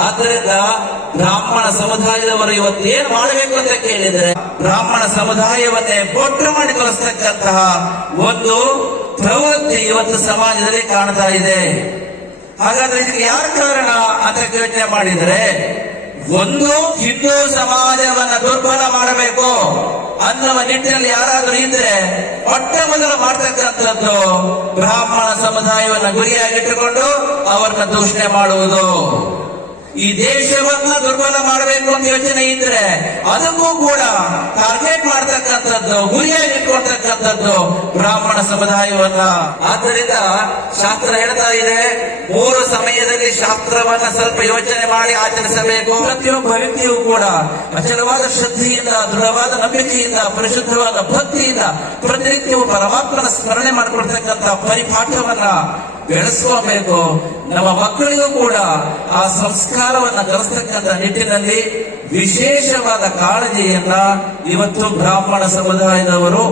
ಆದ್ದರಿಂದ ಬ್ರಾಹ್ಮಣ ಸಮುದಾಯದವರು ಇವತ್ತೇನ್ ಮಾಡಬೇಕು ಅಂತ ಕೇಳಿದ್ರೆ, ಬ್ರಾಹ್ಮಣ ಸಮುದಾಯವನ್ನೇ ಪೋಟ್ರ ಮಾಡಿ ಕಲಿಸ್ತಕ್ಕಂತಹ ಒಂದು ಪ್ರವೃತ್ತಿ ಇವತ್ತು ಸಮಾಜದಲ್ಲಿ ಕಾಣ್ತಾ ಇದೆ. ಹಾಗಾದ್ರೆ ಇದಕ್ಕೆ ಯಾರ ಕಾರಣ ಅಂತ ಯೋಚನೆ ಮಾಡಿದ್ರೆ, ಒಂದು ಹಿಂದೂ ಸಮಾಜವನ್ನ ದುರ್ಬಲ ಮಾಡಬೇಕು ಅನ್ನುವ ನಿಟ್ಟಿನಲ್ಲಿ ಯಾರಾದ್ರೂ ಇದ್ರೆ, ಮೊಟ್ಟ ಮೊದಲು ಮಾಡ್ತಕ್ಕಂಥದ್ದು ಬ್ರಾಹ್ಮಣ ಸಮುದಾಯವನ್ನು ಗುರಿಯಾಗಿಟ್ಟುಕೊಂಡು ಅವರನ್ನ ದೂಷಣೆ ಮಾಡುವುದು. ಈ ದೇಶವನ್ನ ದುರ್ಬಲ ಮಾಡಬೇಕು ಅಂತ ಯೋಚನೆ ಇದ್ರೆ ಅದಕ್ಕೂ ಕೂಡ ಟಾರ್ಗೆಟ್ ಮಾಡ್ತಕ್ಕಂಥದ್ದು, ಗುರಿಯಾಗಿ ಇಟ್ಕೊಳ್ತಕ್ಕಂಥದ್ದು ಬ್ರಾಹ್ಮಣ ಸಮುದಾಯವನ್ನ. ಆದ್ದರಿಂದ ಶಾಸ್ತ್ರ ಹೇಳ್ತಾ ಇದೆ, ಮೂರು ಸಮಯದಲ್ಲಿ ಶಾಸ್ತ್ರವನ್ನ ಸ್ವಲ್ಪ ಯೋಚನೆ ಮಾಡಿ ಆಚರಿಸಬೇಕು. ಪ್ರತಿಯೊಬ್ಬ ವ್ಯಕ್ತಿಯೂ ಕೂಡ ಅಚಲವಾದ ಶ್ರದ್ಧೆಯಿಂದ ದೃಢವಾದ ನಂಬಿಕೆಯಿಂದ, ಪರಿಶುದ್ಧವಾದ ಭಕ್ತಿಯಿಂದ ಪ್ರತಿನಿತ್ಯವೂ ಪರಮಾತ್ಮನ ಸ್ಮರಣೆ ಮಾಡಿಕೊಡ್ತಕ್ಕಂಥ ಪರಿಪಾಠವನ್ನ ಬೆಳೆಸ್ಕೋಬೇಕು. ನಮ್ಮ ಮಕ್ಕಳಿಗೂ ಕೂಡ ಆ ಸಂಸ್ಕಾರವನ್ನ ಕಲಿಸ್ತಕ್ಕಂಥ ನಿಟ್ಟಿನಲ್ಲಿ ವಿಶೇಷವಾದ ಕಾಳಜಿಯನ್ನ ಇವತ್ತು ಬ್ರಾಹ್ಮಣ ಸಮುದಾಯದವರು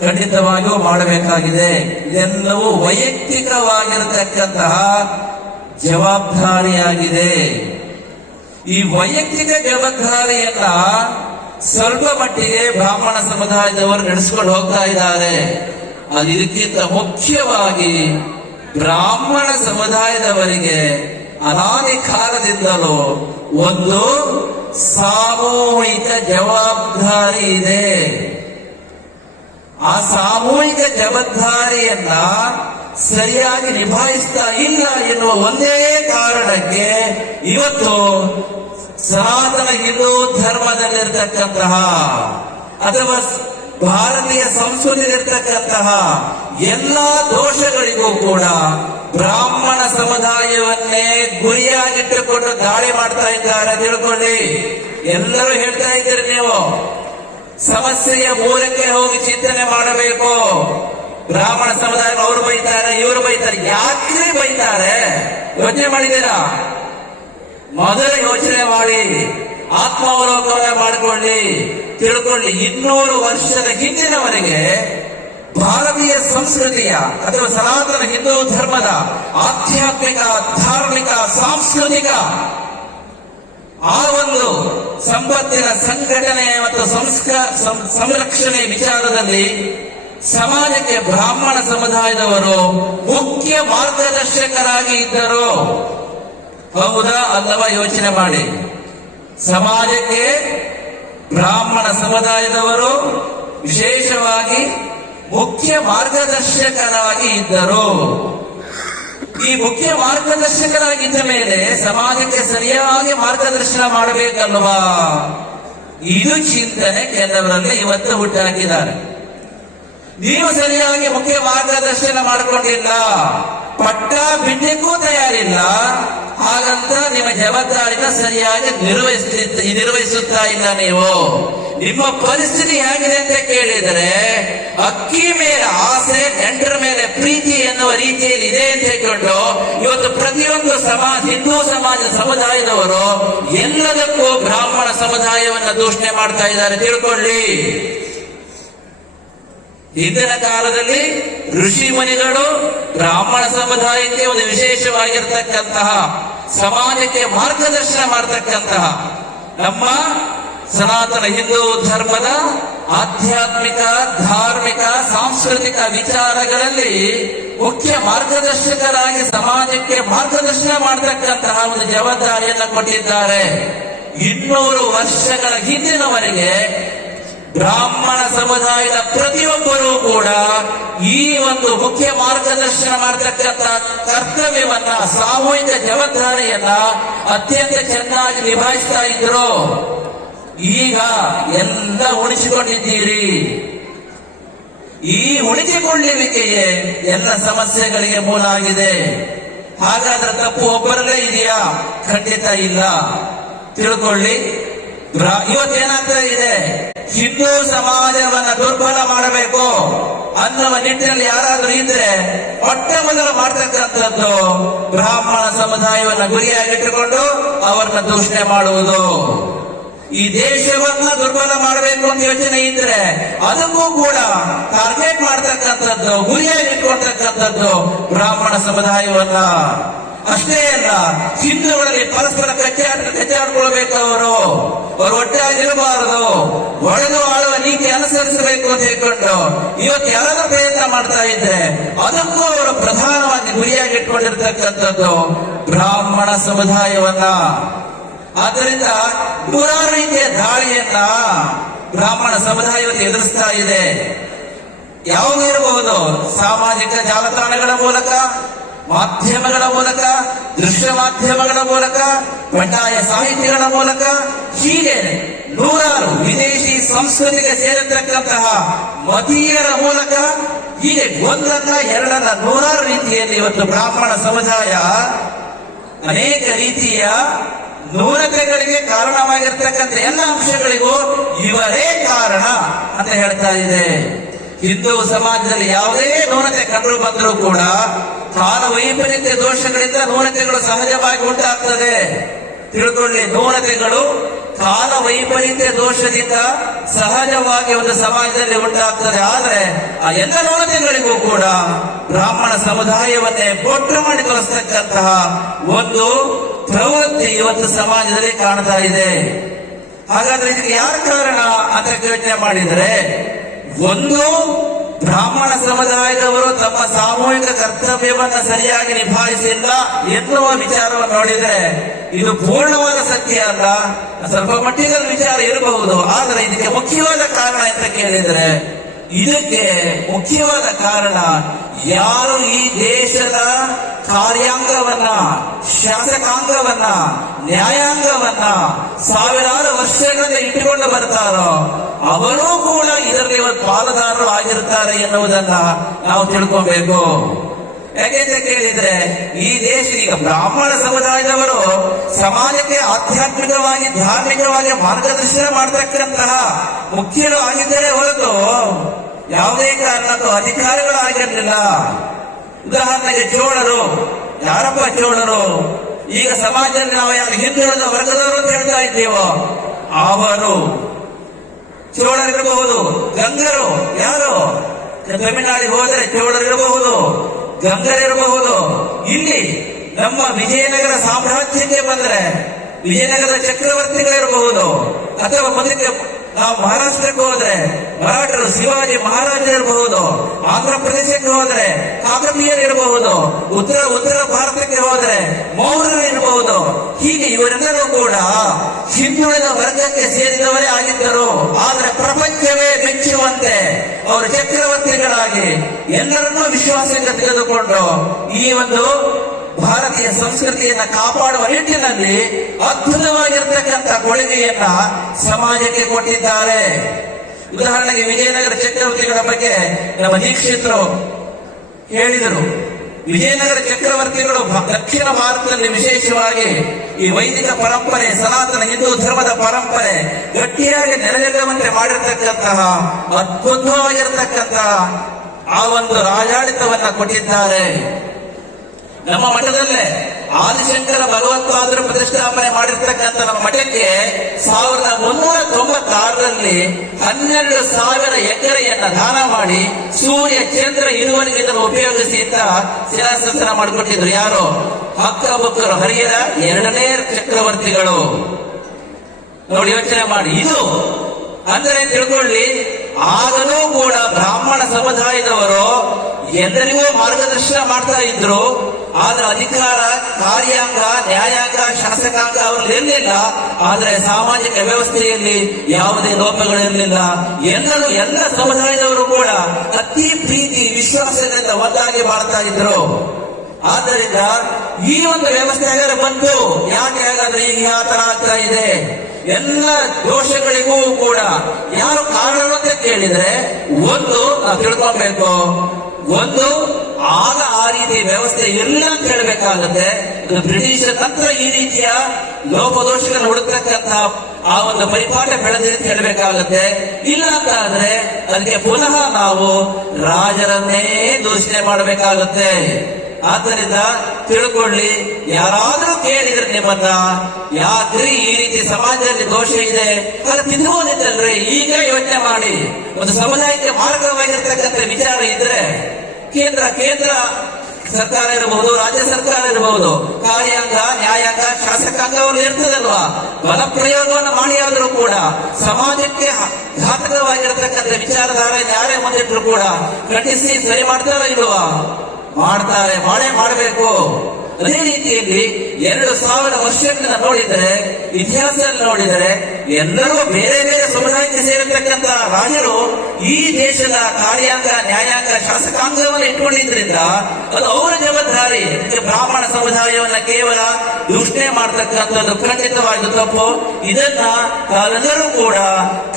ಖಂಡಿತವಾಗಿಯೂ ಮಾಡಬೇಕಾಗಿದೆ. ಇದೆಲ್ಲವೂ ವೈಯಕ್ತಿಕವಾಗಿರತಕ್ಕಂತಹ ಜವಾಬ್ದಾರಿಯಾಗಿದೆ. ಈ ವೈಯಕ್ತಿಕ ಜವಾಬ್ದಾರಿಯನ್ನ ಸ್ವಲ್ಪ ಮಟ್ಟಿಗೆ ಬ್ರಾಹ್ಮಣ ಸಮುದಾಯದವರು ನಡೆಸಿಕೊಂಡು ಹೋಗ್ತಾ ಇದ್ದಾರೆ. ಅದು ಇದಕ್ಕಿಂತ ಮುಖ್ಯವಾಗಿ ಬ್ರಾಹ್ಮಣ ಸಮುದಾಯದವರಿಗೆ ಅನಾದಿ ಕಾಲದಿಂದಲೂ ಒಂದು ಸಾಮೂಹಿಕ ಜವಾಬ್ದಾರಿ ಇದೆ. ಆ ಸಾಮೂಹಿಕ ಜವಾಬ್ದಾರಿಯನ್ನ ಸರಿಯಾಗಿ ನಿಭಾಯಿಸ್ತಾ ಇಲ್ಲ ಎನ್ನುವ ಒಂದೇ ಕಾರಣಕ್ಕೆ ಇವತ್ತು ಸನಾತನ ಹಿಂದೂ ಧರ್ಮದಲ್ಲಿರ್ತಕ್ಕಂತಹ ಅಥವಾ ಭಾರತೀಯ ಸಂಸ್ಕೃತಿಯಲ್ಲಿರ್ತಕ್ಕಂತಹ ಎಲ್ಲಾ ದೋಷಗಳಿಗೂ ಕೂಡ ಬ್ರಾಹ್ಮಣ ಸಮುದಾಯವನ್ನೇ ಗುರಿಯಾಗಿಟ್ಟುಕೊಂಡು ದಾಳಿ ಮಾಡ್ತಾ ಇದ್ದಾರೆ ತಿಳ್ಕೊಳ್ಳಿ. ಎಲ್ಲರೂ ಹೇಳ್ತಾ ಇದ್ದೀರಿ ನೀವು. ಸಮಸ್ಯೆಯ ಮೂಲಕ್ಕೆ ಹೋಗಿ ಚಿಂತನೆ ಮಾಡಬೇಕು. ಬ್ರಾಹ್ಮಣ ಸಮುದಾಯ ಅವರು ಬೈತಾರೆ, ಇವರು ಬೈತಾರೆ. ಯಾಕೆ ಬೈತಾರೆ? ಯೋಚನೆ ಮಾಡಿದ್ದೀರಾ? ಮೊದಲ ಯೋಚನೆ ಮಾಡಿ ಆತ್ಮಾವಲೋಕನ ಮಾಡಿಕೊಳ್ಳಿ. ತಿಳ್ಕೊಳ್ಳಿ, ಇನ್ನೂರು ವರ್ಷದ ಹಿಂದಿನವರೆಗೆ ಭಾರತೀಯ ಸಂಸ್ಕೃತಿಯ ಅಥವಾ ಸನಾತನ ಹಿಂದೂ ಧರ್ಮದ ಆಧ್ಯಾತ್ಮಿಕ, ಧಾರ್ಮಿಕ, ಸಾಂಸ್ಕೃತಿಕ ಆ ಒಂದು ಸಂಪತ್ತಿನ ಸಂಘಟನೆ ಮತ್ತು ಸಂಸ್ಕಾರ ಸಂರಕ್ಷಣೆ ವಿಚಾರದಲ್ಲಿ ಸಮಾಜಕ್ಕೆ ಬ್ರಾಹ್ಮಣ ಸಮುದಾಯದವರು ಮುಖ್ಯ ಮಾರ್ಗದರ್ಶಕರಾಗಿ ಇದ್ದರು. ಹೌದಾ ಅಲ್ಲವ ಯೋಚನೆ ಮಾಡಿ. ಸಮಾಜಕ್ಕೆ ಬ್ರಾಹ್ಮಣ ಸಮುದಾಯದವರು ವಿಶೇಷವಾಗಿ ಮುಖ್ಯ ಮಾರ್ಗದರ್ಶಕರಾಗಿ ಇದ್ದರು. ಈ ಮುಖ್ಯ ಮಾರ್ಗದರ್ಶಕರಾಗಿದ್ದ ಮೇಲೆ ಸಮಾಜಕ್ಕೆ ಸರಿಯಾಗಿ ಮಾರ್ಗದರ್ಶನ ಮಾಡಬೇಕಲ್ವಾ? ಇದು ಚಿಂತನೆ ಕೆಲವರಲ್ಲಿ ಇವತ್ತು ಹುಟ್ಟಾಕಿದ್ದಾರೆ. ನೀವು ಸರಿಯಾಗಿ ಮುಖ್ಯ ಮಾರ್ಗದರ್ಶನ ಮಾಡಿಕೊಂಡಿಲ್ಲ. ಪಟ್ಟ ಬಿಡ್ಲಿಕ್ಕೂ ತಯಾರಿಲ್ಲ. ಹಾಗಂತ ನಿಮ್ಮ ಜವಾಬ್ದಾರಿನ ಸರಿಯಾಗಿ ನಿರ್ವಹಿಸ್ತಿ, ನಿರ್ವಹಿಸುತ್ತಾ ಇಲ್ಲ ನೀವು. ನಿಮ್ಮ ಪರಿಸ್ಥಿತಿ ಹೇಗಿದೆ ಅಂತ ಕೇಳಿದರೆ, ಅಕ್ಕಿ ಮೇಲೆ ಆಸೆ, ನೆಂಟರ ಮೇಲೆ ಪ್ರೀತಿ ಎನ್ನುವ ರೀತಿಯಲ್ಲಿ ಇದೆ ಅಂತ ಹೇಳ್ಕೊಂಡು, ಇವತ್ತು ಪ್ರತಿಯೊಂದು ಸಮಾಜ, ಹಿಂದೂ ಸಮಾಜ ಸಮುದಾಯದವರು ಎಲ್ಲದಕ್ಕೂ ಬ್ರಾಹ್ಮಣ ಸಮುದಾಯವನ್ನ ದೂಷಣೆ ಮಾಡ್ತಾ ಇದ್ದಾರೆ. ತಿಳ್ಕೊಳ್ಳಿ. ಹಿಂದಿನ ಕಾಲದಲ್ಲಿ ಋಷಿ ಮುನಿಗಳು ಬ್ರಾಹ್ಮಣ ಸಮುದಾಯಕ್ಕೆ ಒಂದು ವಿಶೇಷವಾಗಿರ್ತಕ್ಕಂತಹ ಸಮಾಜಕ್ಕೆ ಮಾರ್ಗದರ್ಶನ ಮಾಡತಕ್ಕಂತಹ ನಮ್ಮ ಸನಾತನ ಹಿಂದೂ ಧರ್ಮದ ಆಧ್ಯಾತ್ಮಿಕ, ಧಾರ್ಮಿಕ, ಸಾಂಸ್ಕೃತಿಕ ವಿಚಾರಗಳಲ್ಲಿ ಮುಖ್ಯ ಮಾರ್ಗದರ್ಶಕರಾಗಿ ಸಮಾಜಕ್ಕೆ ಮಾರ್ಗದರ್ಶನ ಮಾಡತಕ್ಕಂತಹ ಒಂದು ಜವಾಬ್ದಾರಿಯನ್ನು ಕೊಟ್ಟಿದ್ದಾರೆ. ಇನ್ನೂರು ವರ್ಷಗಳ ಹಿಂದಿನವರೆಗೆ ಬ್ರಾಹ್ಮಣ ಸಮುದಾಯದ ಪ್ರತಿಯೊಬ್ಬರೂ ಕೂಡ ಈ ಒಂದು ಮುಖ್ಯ ಮಾರ್ಗದರ್ಶನ ಮಾಡತಕ್ಕಂತ ಕರ್ತವ್ಯವನ್ನ, ಸಾಮೂಹಿಕ ಜವಾಬ್ದಾರಿಯನ್ನ ಅತ್ಯಂತ ಚೆನ್ನಾಗಿ ನಿಭಾಯಿಸ್ತಾ ಇದ್ರು. ಈಗ ಎಲ್ಲ ಉಳಿಸಿಕೊಂಡಿದ್ದೀರಿ. ಈ ಉಳಿಸಿಕೊಳ್ಳುವಿಕೆಯೇ ಎಲ್ಲ ಸಮಸ್ಯೆಗಳಿಗೆ ಮೂಲ ಆಗಿದೆ. ಹಾಗಾದ್ರೆ ತಪ್ಪು ಒಬ್ಬರಲ್ಲೇ ಇದೆಯಾ? ಖಂಡಿತ ಇಲ್ಲ. ತಿಳ್ಕೊಳ್ಳಿ. ಇವತ್ತೇನಾಗ್ತಾ ಇದೆ? ಹಿಂದೂ ಸಮಾಜವನ್ನ ದುರ್ಬಲ ಮಾಡಬೇಕು ಅನ್ನುವ ನಿಟ್ಟಿನಲ್ಲಿ ಯಾರಾದರೂ ಇದ್ರೆ ಮೊಟ್ಟ ಮೊದಲು ಮಾಡ್ತಕ್ಕಂಥದ್ದು ಬ್ರಾಹ್ಮಣ ಸಮುದಾಯವನ್ನು ಗುರಿಯಾಗಿಟ್ಟುಕೊಂಡು ಅವರನ್ನ ದೂಷಣೆ ಮಾಡುವುದು. ಈ ದೇಶವನ್ನ ದುರ್ಬಲ ಮಾಡಬೇಕು ಅಂತ ಯೋಚನೆ ಇದ್ರೆ ಅದಕ್ಕೂ ಕೂಡ ಟಾರ್ಗೆಟ್ ಮಾಡ್ತಕ್ಕಂಥದ್ದು, ಗುರಿಯಾಗಿಟ್ಕೊಳ್ತಕ್ಕಂಥದ್ದು ಬ್ರಾಹ್ಮಣ ಸಮುದಾಯವನ್ನ. ಅಷ್ಟೇ ಅಲ್ಲ, ಹಿಂದೂಗಳಲ್ಲಿ ಪರಸ್ಪರ ಕಚ್ಚಾಟ ಕಚ್ಚಾಡ್ಕೊಳ್ಬೇಕು ಅವರು. ಅವರು ಒಟ್ಟಾಗಿ ಇರಬಾರದು. ಒಡೆದು ಆಳುವ ನೀತಿ ಅನುಸರಿಸಬೇಕು ಅಂತ ಹೇಳ್ಕೊಂಡು ಇವತ್ತು ಯಾರಾದ್ರೂ ಪ್ರಯತ್ನ ಮಾಡ್ತಾ ಇದ್ರೆ ಅದಕ್ಕೂ ಅವರು ಪ್ರಧಾನವಾಗಿ ಗುರಿಯಾಗಿ ಇಟ್ಕೊಂಡಿರ್ತಕ್ಕಂಥದ್ದು ಬ್ರಾಹ್ಮಣ ಸಮುದಾಯವನ್ನ. ಆದ್ದರಿಂದ ನೂರಾರು ರೀತಿಯ ದಾಳಿಯನ್ನ ಬ್ರಾಹ್ಮಣ ಸಮುದಾಯವನ್ನು ಎದುರಿಸ್ತಾ ಇದೆ. ಯಾವಾಗ ಇರಬಹುದು ಸಾಮಾಜಿಕ ಜಾಲತಾಣಗಳ ಮೂಲಕ ಮಾಧ್ಯಮಗಳ ಮೂಲಕ, ದೃಶ್ಯ ಮಾಧ್ಯಮಗಳ ಮೂಲಕ ಬಂಡಾಯ ಸಾಹಿತ್ಯಗಳ ಮೂಲಕ, ಹೀಗೆ ನೂರಾರು ವಿದೇಶಿ ಸಂಸ್ಕೃತಿಗೆ ಸೇರಿರ್ತಕ್ಕಂತಹ ಮತೀಯರ ಮೂಲಕ, ಹೀಗೆ ಒಂದನ್ನ ಎರಡನ್ನ ನೂರಾರು ರೀತಿಯಲ್ಲಿ ಇವತ್ತು ಬ್ರಾಹ್ಮಣ ಸಮುದಾಯ ಅನೇಕ ರೀತಿಯ ನೂರತೆಗಳಿಗೆ ಕಾರಣವಾಗಿರ್ತಕ್ಕಂಥ ಎಲ್ಲ ಅಂಶಗಳಿಗೂ ಇವರೇ ಕಾರಣ ಅಂತ ಹೇಳ್ತಾ ಇದೆ. ಹಿಂದೂ ಸಮಾಜದಲ್ಲಿ ಯಾವುದೇ ನ್ಯೂನತೆ ಕಂಡು ಬಂದರೂ ಕೂಡ ಕಾಲ ವೈಪರೀತ್ಯ ದೋಷಗಳಿಂದ ನ್ಯೂನತೆಗಳು ಸಹಜವಾಗಿ ಉಂಟಾಗ್ತದೆ. ತಿಳ್ಕೊಳ್ಳಿ, ನ್ಯೂನತೆಗಳು ಕಾಲ ವೈಪರೀತ್ಯ ದೋಷದಿಂದ ಸಹಜವಾಗಿ ಒಂದು ಸಮಾಜದಲ್ಲಿ ಉಂಟಾಗ್ತದೆ. ಆದ್ರೆ ಆ ಎಲ್ಲ ನ್ಯೂನತೆಗಳಿಗೂ ಕೂಡ ಬ್ರಾಹ್ಮಣ ಸಮುದಾಯವನ್ನೇ ಬೊಟ್ಟು ಮಾಡಿ ತೋರಿಸ್ತಕ್ಕಂತಹ ಒಂದು ಪ್ರವೃತ್ತಿ ಇವತ್ತು ಸಮಾಜದಲ್ಲಿ ಕಾಣ್ತಾ ಇದೆ. ಹಾಗಾದ್ರೆ ಇದಕ್ಕೆ ಯಾರ ಕಾರಣ ಅಂತ ಯೋಚನೆ ಮಾಡಿದ್ರೆ ಒಂದು ಬ್ರಾಹ್ಮಣ ಸಮುದಾಯದವರು ತಮ್ಮ ಸಾಮೂಹಿಕ ಕರ್ತವ್ಯವನ್ನು ಸರಿಯಾಗಿ ನಿಭಾಯಿಸಿಲ್ಲ ಎನ್ನುವ ವಿಚಾರವನ್ನು ನೋಡಿದರೆ ಇದು ಪೂರ್ಣವಾದ ಸತ್ಯ ಅಲ್ಲ. ಸ್ವಲ್ಪ ಮಟ್ಟಿಗೆ ವಿಚಾರ ಇರಬಹುದು. ಆದರೆ ಇದಕ್ಕೆ ಮುಖ್ಯವಾದ ಕಾರಣ ಅಂತ ಕೇಳಿದ್ರೆ ಇದಕ್ಕೆ ಮುಖ್ಯವಾದ ಕಾರಣ ಯಾರು ಈ ದೇಶದ ಕಾರ್ಯಾಂಗವನ್ನ, ಶಾಸಕಾಂಗವನ್ನ, ನ್ಯಾಯಾಂಗವನ್ನ ಸಾವಿರಾರು ವರ್ಷಗಳಿಂದ ಇಟ್ಟುಕೊಂಡು ಬರ್ತಾರೋ, ಅವರೂ ಕೂಡ ಇದರಲ್ಲಿ ಒಂದು ಪಾಲುದಾರರು ಆಗಿರ್ತಾರೆ ಎನ್ನುವುದನ್ನ ನಾವು ತಿಳ್ಕೊಬೇಕು. ಯಾಕೆಂತ ಕೇಳಿದ್ರೆ, ಈ ದೇಶ ಈಗ ಬ್ರಾಹ್ಮಣ ಸಮುದಾಯದವರು ಸಮಾಜಕ್ಕೆ ಆಧ್ಯಾತ್ಮಿಕವಾಗಿ, ಧಾರ್ಮಿಕವಾಗಿ ಮಾರ್ಗದರ್ಶನ ಮಾಡತಕ್ಕಂತಹ ಮುಖ್ಯರು ಆಗಿದ್ದರೆ ಹೊರತು ಯಾವುದೇ ಕಾರಣಕ್ಕೂ ಅಧಿಕಾರಿಗಳು ಆಗಿರಲಿಲ್ಲ. ಉದಾಹರಣೆಗೆ ಚೋಳರು. ಯಾರಪ್ಪ ಚೋಳರು? ಈಗ ಸಮಾಜದಲ್ಲಿ ನಾವು ಯಾರು ಹಿಂದುಳಿದ ವರ್ಗದವರು ಅಂತ ಹೇಳ್ತಾ ಇದ್ದೇವೋ, ಅವರು. ಚೋಳರಿರಬಹುದು ಗಂಗರು. ಯಾರು? ತಮಿಳುನಾಡಿಗೆ ಹೋದರೆ ಚೋಳರಿರಬಹುದು ಗಂಗರಿರಬಹುದು ಇಲ್ಲಿ ನಮ್ಮ ವಿಜಯನಗರ ಸಾಮ್ರಾಜ್ಯಕ್ಕೆ ಬಂದರೆ ವಿಜಯನಗರದ ಚಕ್ರವರ್ತಿಗಳಿರಬಹುದು ಅಥವಾ ಮುಂದಕ್ಕೆ ನಾವು ಮಹಾರಾಷ್ಟ್ರಕ್ಕೆ ಹೋದ್ರೆ ಮರಾಠರು ಶಿವಾಜಿ ಮಹಾರಾಜರಿರಬಹುದು ಆಂಧ್ರ ಪ್ರದೇಶಕ್ಕೆ ಹೋದ್ರೆ ಇರಬಹುದು. ಉತ್ತರ ಉತ್ತರ ಭಾರತಕ್ಕೆ ಹೋದ್ರೆ ಇರಬಹುದು. ಹೀಗೆ ಇವರೆಲ್ಲರೂ ಕೂಡ ಹಿಂದುಳಿದ ವರ್ಗಕ್ಕೆ ಸೇರಿದವರೇ ಆಗಿದ್ದರು. ಆದ್ರೆ ಪ್ರಪಂಚವೇ ಮೆಚ್ಚುವಂತೆ ಅವರು ಚಕ್ರವರ್ತಿಗಳಾಗಿ ಎಲ್ಲರನ್ನೂ ವಿಶ್ವಾಸಕ್ಕೆ ತೆಗೆದುಕೊಂಡು ಈ ಒಂದು ಭಾರತೀಯ ಸಂಸ್ಕೃತಿಯನ್ನ ಕಾಪಾಡುವ ನಿಟ್ಟಿನಲ್ಲಿ ಅದ್ಭುತವಾಗಿರ್ತಕ್ಕಂಥ ಕೊಡುಗೆಯನ್ನ ಸಮಾಜಕ್ಕೆ ಕೊಟ್ಟಿದ್ದಾರೆ. ಉದಾಹರಣೆಗೆ ವಿಜಯನಗರ ಚಕ್ರವರ್ತಿಗಳ ಬಗ್ಗೆ ನಮ್ಮ ದೀಕ್ಷಿತರು ಹೇಳಿದರು. ವಿಜಯನಗರ ಚಕ್ರವರ್ತಿಗಳು ದಕ್ಷಿಣ ಭಾರತದಲ್ಲಿ ವಿಶೇಷವಾಗಿ ಈ ವೈದಿಕ ಪರಂಪರೆ, ಸನಾತನ ಹಿಂದೂ ಧರ್ಮದ ಪರಂಪರೆ ಗಟ್ಟಿಯಾಗಿ ನೆಲೆನಿಲ್ಲುವಂತೆ ಮಾಡಿರ್ತಕ್ಕಂತಹ ಅದ್ಭುತವಾಗಿರ್ತಕ್ಕಂತಹ ಆ ಒಂದು ರಾಜಾಳಿತವನ್ನ ಕೊಟ್ಟಿದ್ದಾರೆ. ನಮ್ಮ ಮಠದಲ್ಲೇ ಆದಿಶಂಕರ ಭಗವತ್ಪಾದರು ಪ್ರತಿಷ್ಠಾಪನೆ ಮಾಡಿರ್ತಕ್ಕಂಥ ನಮ್ಮ ಮಠಕ್ಕೆ ಸಾವಿರದ ಮುನ್ನೂರ ತೊಂಬತ್ತಾರರಲ್ಲಿ ಹನ್ನೆರಡು ಸಾವಿರ ಎಕರೆಯನ್ನ ದಾನ ಮಾಡಿ ಸೂರ್ಯ ಚಂದ್ರ ಇರುವವರೆಗೆ ಉಪಯೋಗಿಸಿ ಅಂತ ಶಿಲಾಶಾಸನ ಮಾಡಿಕೊಟ್ಟಿದ್ರು. ಯಾರು? ಹಕ್ಕ ಬುಕ್ಕರು ಹರಿಯರ ಎರಡನೇ ಚಕ್ರವರ್ತಿಗಳು. ನೋಡಿ, ಯೋಚನೆ ಮಾಡಿ. ಇದು ಅಂದ್ರೆ ತಿಳ್ಕೊಳ್ಳಿ, ಆಗಲೂ ಕೂಡ ಬ್ರಾಹ್ಮಣ ಸಮುದಾಯದವರು ಎಲ್ಲರಿಗೂ ಮಾರ್ಗದರ್ಶನ ಮಾಡ್ತಾ ಇದ್ರು. ಆದ್ರೆ ಅಧಿಕಾರ, ಕಾರ್ಯಾಂಗ, ನ್ಯಾಯಾಂಗ, ಶಾಸಕಾಂಗ ಅವರಲ್ಲಿ ಇರಲಿಲ್ಲ. ಆದ್ರೆ ಸಾಮಾಜಿಕ ವ್ಯವಸ್ಥೆಯಲ್ಲಿ ಯಾವುದೇ ಲೋಪಗಳಿರಲಿಲ್ಲ ಎಲ್ಲರೂ ಎಲ್ಲ ಸಮುದಾಯದವರು ಕೂಡ ಅತಿ ಪ್ರೀತಿ, ವಿಶ್ವಾಸದಿಂದ ಒಂದಾಗಿ ಮಾಡ್ತಾ ಇದ್ರು. ಆದ್ದರಿಂದ ಈ ಒಂದು ವ್ಯವಸ್ಥೆ ಹಾಗಾದ್ರೆ ಬಂತು. ಯಾಕೆ ಹಾಗಾದ್ರೆ ಈಗ ಯಾವ ತರ ಆಗ್ತಾ ಇದೆ? ಎಲ್ಲ ದೋಷಗಳಿಗೂ ಕೂಡ ಯಾರು ಕಾರಣ ಅಂತ ಕೇಳಿದ್ರೆ ಒಂದು, ನಾವು ತಿಳ್ಕೊಬೇಕು. ಒಂದು ಆಗ ಆ ರೀತಿ ವ್ಯವಸ್ಥೆ ಇಲ್ಲ ಅಂತ ಹೇಳ್ಬೇಕಾಗತ್ತೆ. ಬ್ರಿಟಿಷರ ಬ್ರಿಟಿಷ್ ನಂತರ ಈ ರೀತಿಯ ಲೋಪದೋಷಗಳನ್ನು ಹುಡುಕ್ತಕ್ಕಂತಹ ಆ ಒಂದು ಪರಿಪಾಠ ಬೆಳೆದಿದೆ ಅಂತ ಹೇಳಬೇಕಾಗುತ್ತೆ. ಇಲ್ಲ ಅಂತ ಆದ್ರೆ ಅದಕ್ಕೆ ಪುನಃ ನಾವು ರಾಜರನ್ನೇ ದೂಷಣೆ ಮಾಡಬೇಕಾಗತ್ತೆ. ಆದ್ದರಿಂದ ತಿಳ್ಕೊಳ್ಳಿ, ಯಾರಾದ್ರೂ ಕೇಳಿದ್ರೆ ನಿಮ್ಮನ್ನ, ಯಾಕ್ರಿ ಈ ರೀತಿ ಸಮಾಜದಲ್ಲಿ ದೋಷ ಇದೆ? ಅದು ತಿನ್ನುವುದಿದ್ದಲ್ರಿ ಈಗ ಯೋಚನೆ ಮಾಡಿ. ಒಂದು ಸಮುದಾಯಕ್ಕೆ ಮಾರ್ಗವಾಗಿರ್ತಕ್ಕಂಥ ವಿಚಾರ ಇದ್ರೆ ಕೇಂದ್ರ ಕೇಂದ್ರ ಸರ್ಕಾರ ಇರಬಹುದು, ರಾಜ್ಯ ಸರ್ಕಾರ ಇರಬಹುದು. ಕಾರ್ಯಾಂಗ, ನ್ಯಾಯಾಂಗ, ಶಾಸಕಾಂಗ ಅವರು ಇರ್ತದಲ್ವಾ? ಬಲ ಪ್ರಯೋಗವನ್ನು ಮಾಡಿ ಆದರೂ ಕೂಡ, ಸಮಾಜಕ್ಕೆ ಘಾತಕವಾಗಿರತಕ್ಕಂಥ ವಿಚಾರಧಾರೆ ಯಾರೇ ಮುಂದಿಟ್ಟರು ಕೂಡ ಖಂಡಿಸಿ ಸರಿ ಮಾಡ್ತಾರ ಇಲ್ವಾ? ಮಾಡ್ತಾರೆ, ಮಾಡೇ ಮಾಡಬೇಕು. ಅದೇ ರೀತಿಯಲ್ಲಿ ಎರಡು ಸಾವಿರ ವರ್ಷಗಳನ್ನ ನೋಡಿದರೆ ಇತಿಹಾಸ ನೋಡಿದರೆ, ಎಲ್ಲರೂ ಬೇರೆ ಬೇರೆ ಸಮುದಾಯಕ್ಕೆ ಸೇರಿರ್ತಕ್ಕಂಥ ರಾಜರು ಈ ದೇಶದ ಕಾರ್ಯಾಂಗ, ನ್ಯಾಯಾಂಗ, ಶಾಸಕಾಂಗವನ್ನು ಇಟ್ಕೊಂಡಿದ್ರಿಂದ ಅದು ಅವರ ಜವಾಬ್ದಾರಿ. ಬ್ರಾಹ್ಮಣ ಸಮುದಾಯವನ್ನ ಕೇವಲ ದೂಷಣೆ ಮಾಡತಕ್ಕಂಥದ್ದು ಖಂಡಿತವಾಗಿ ತಪ್ಪು. ಇದನ್ನ ತಾವೆಲ್ಲರೂ ಕೂಡ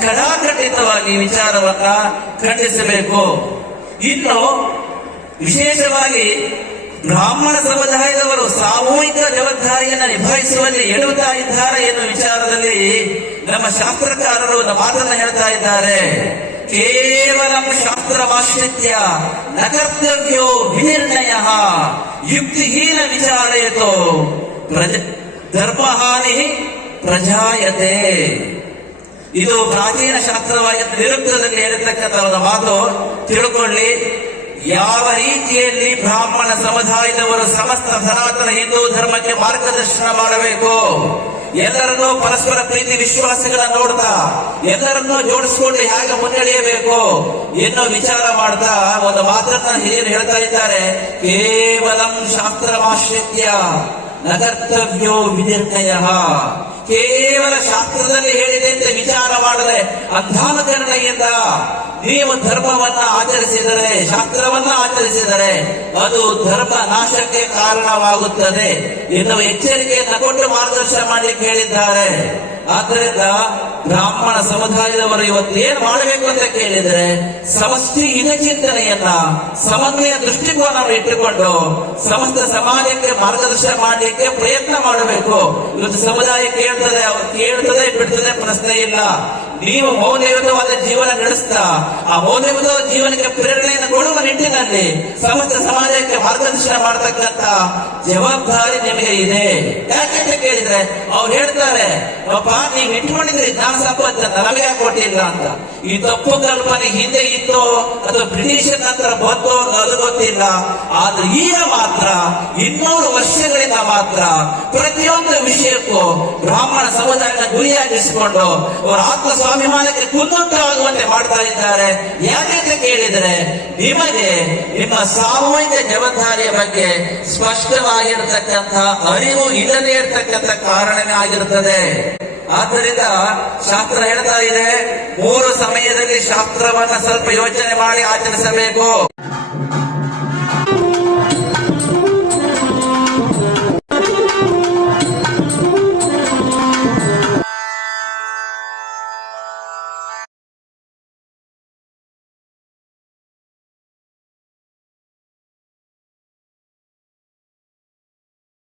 ಖಡಾಖಂಡಿತವಾಗಿ ವಿಚಾರವನ್ನ ಖಂಡಿಸಬೇಕು. ಇನ್ನು ವಿಶೇಷವಾಗಿ ಬ್ರಾಹ್ಮಣ ಸಮುದಾಯದವರು ಸಾಮೂಹಿಕ ಜವಾಬ್ದಾರಿಯನ್ನು ನಿಭಾಯಿಸುವಲ್ಲಿ ಎಡುತ್ತಾ ಇದ್ದಾರೆ ಎನ್ನುವ ವಿಚಾರದಲ್ಲಿ ನಮ್ಮ ಶಾಸ್ತ್ರಕಾರರು ಒಂದು ಮಾತನ್ನು ಹೇಳ್ತಾ ಇದ್ದಾರೆ. ಕೇವಲ ಶಾಸ್ತ್ರವಾಶ್ರಿತ್ಯ ನ ಕರ್ತವ್ಯೋ ವಿನಿರ್ಣಯ ಯುಕ್ತಿಹೀನ ವಿಚಾರಯತೋ ಪ್ರಜ ಧರ್ಮಹಾನಿ ಪ್ರಜಾಯತೆ. ಇದು ಪ್ರಾಚೀನ ಶಾಸ್ತ್ರವಾಗಿ ನಿರುಕ್ತದಲ್ಲಿ ಹೇಳಿರ್ತಕ್ಕಂಥ ಒಂದು ಮಾತು. ತಿಳ್ಕೊಳ್ಳಿ. ಯಾವ ರೀತಿಯಲ್ಲಿ ಬ್ರಾಹ್ಮಣ ಸಮುದಾಯದವರು ಸಮಸ್ತ ಸನಾತನ ಹಿಂದೂ ಧರ್ಮಕ್ಕೆ ಮಾರ್ಗದರ್ಶನ ಮಾಡಬೇಕು? ಎಲ್ಲರನ್ನೂ ಪರಸ್ಪರ ಪ್ರೀತಿ ವಿಶ್ವಾಸಗಳನ್ನ ನೋಡ್ತಾ, ಎಲ್ಲರನ್ನೂ ಜೋಡಿಸಿಕೊಂಡು ಹೇಗೆ ಮುನ್ನಡೆಯಬೇಕು ಎನ್ನೋ ವಿಚಾರ ಮಾಡ್ತಾ ಒಂದು ಮಾತನ್ನ ಹಿರಿಯರು ಹೇಳ್ತಾ ಇದ್ದಾರೆ. ಕೇವಲ ಶಾಸ್ತ್ರ ಮಾಶ್ರಿತ್ಯ ನಗರ್ತವ್ಯೋ ವಿನಿರ್ಣಯ. ಕೇವಲ ಶಾಸ್ತ್ರದಲ್ಲಿ ಹೇಳಿದೆ ಅಂತ ವಿಚಾರ ಮಾಡದೆ ಅಂಧಾನುಕರಣೆಯಿಂದ ನೀವು ಧರ್ಮವನ್ನ ಆಚರಿಸಿದರೆ, ಶಾಸ್ತ್ರವನ್ನ ಆಚರಿಸಿದರೆ, ಅದು ಧರ್ಮ ನಾಶಕ್ಕೆ ಕಾರಣವಾಗುತ್ತದೆ. ಎನ್ನುವ ಎಚ್ಚರಿಕೆಯನ್ನು ಕೊಟ್ಟು ಮಾರ್ಗದರ್ಶನ ಮಾಡಲಿಕ್ಕೆ ಹೇಳಿದ್ದಾರೆ. ಆದ್ದರಿಂದ ಬ್ರಾಹ್ಮಣ ಸಮುದಾಯದವರು ಇವತ್ತು ಏನ್ ಮಾಡಬೇಕು ಅಂತ ಕೇಳಿದರೆ, ಸಮಷ್ಟಿ ಹಿತಚಿಂತನೆಯನ್ನ ಸಮನ್ವಯ ದೃಷ್ಟಿಕೋನ ಇಟ್ಟುಕೊಂಡು ಸಮಸ್ತ ಸಮಾಜಕ್ಕೆ ಮಾರ್ಗದರ್ಶನ ಮಾಡಲಿಕ್ಕೆ ಪ್ರಯತ್ನ ಮಾಡಬೇಕು. ಇವತ್ತು ಸಮುದಾಯ ಕೇಳ್ತದೆ ಕೇಳ್ತದೆ, ಬಿಡ್ತದೆ ಪ್ರಶ್ನೆ ಇಲ್ಲ. ನೀವು ಮೌಲ್ಯಯುತವಾದ ಜೀವನ ನಡೆಸ್ತಾ, ಆ ಮೌಲ್ಯಯುತ ಜೀವನಕ್ಕೆ ಪ್ರೇರಣೆಯನ್ನು ಕೊಡುವ ನಿಟ್ಟಿನಲ್ಲಿ ಸಮಸ್ತ ಸಮಾಜಕ್ಕೆ ಮಾರ್ಗದರ್ಶನ ಮಾಡತಕ್ಕಂತ ಜವಾಬ್ದಾರಿ ನಿಮಗೆ ಇದೆ. ಯಾಕೆಂತ ಕೇಳಿದ್ರೆ, ಅವ್ರು ಹೇಳ್ತಾರೆ ಅಪ್ಪ ನೀವು ಇಟ್ಕೊಂಡಿದ್ರೆ ಜ್ಞಾನ ಸಂಪತ್ತ ನಮಗೆ ಕೊಟ್ಟಿಲ್ಲ ಅಂತ. ಈ ತಪ್ಪು ಕಲ್ಪನೆ ಹಿಂದೆ ಇತ್ತು, ಅದು ಬ್ರಿಟಿಷರ್ ನಂತರ ಬಂತು ಅದು ಗೊತ್ತಿಲ್ಲ. ಆದ್ರೆ ಈಗ ಮಾತ್ರ, ಇನ್ನೂರು ವರ್ಷಗಳಿಂದ ಮಾತ್ರ ಪ್ರತಿಯೊಂದು ವಿಷಯಕ್ಕೂ ಬ್ರಾಹ್ಮಣ ಸಮುದಾಯನ ಗುರಿಯಾಗಿಸಿಕೊಂಡು ಅವರ ಆತ್ಮ ಸ್ವಾಭಿಮಾನಕ್ಕೆ ಕುಂದುಂಟಾಗುವಂತೆ ಮಾಡ್ತಾ ಇದ್ದಾರೆ. ಯಾಕೆಂತ ಕೇಳಿದರೆ ನಿಮಗೆ ನಿಮ್ಮ ಸಾಮೂಹಿಕ ಜವಾಬ್ದಾರಿಯ ಬಗ್ಗೆ ಸ್ಪಷ್ಟವಾಗಿರ್ತಕ್ಕಂಥ ಅರಿವು ಇಲ್ಲದೆ ಇರತಕ್ಕಂಥ ಕಾರಣವೇ ಆಗಿರುತ್ತದೆ. ಆದ್ದರಿಂದ ಶಾಸ್ತ್ರ ಹೇಳ್ತಾ ಇದೆ, ಮೂರು ಸಮಯದಲ್ಲಿ ಶಾಸ್ತ್ರವನ್ನ ಸ್ವಲ್ಪ ಯೋಚನೆ ಮಾಡಿ ಆಚರಿಸಬೇಕು.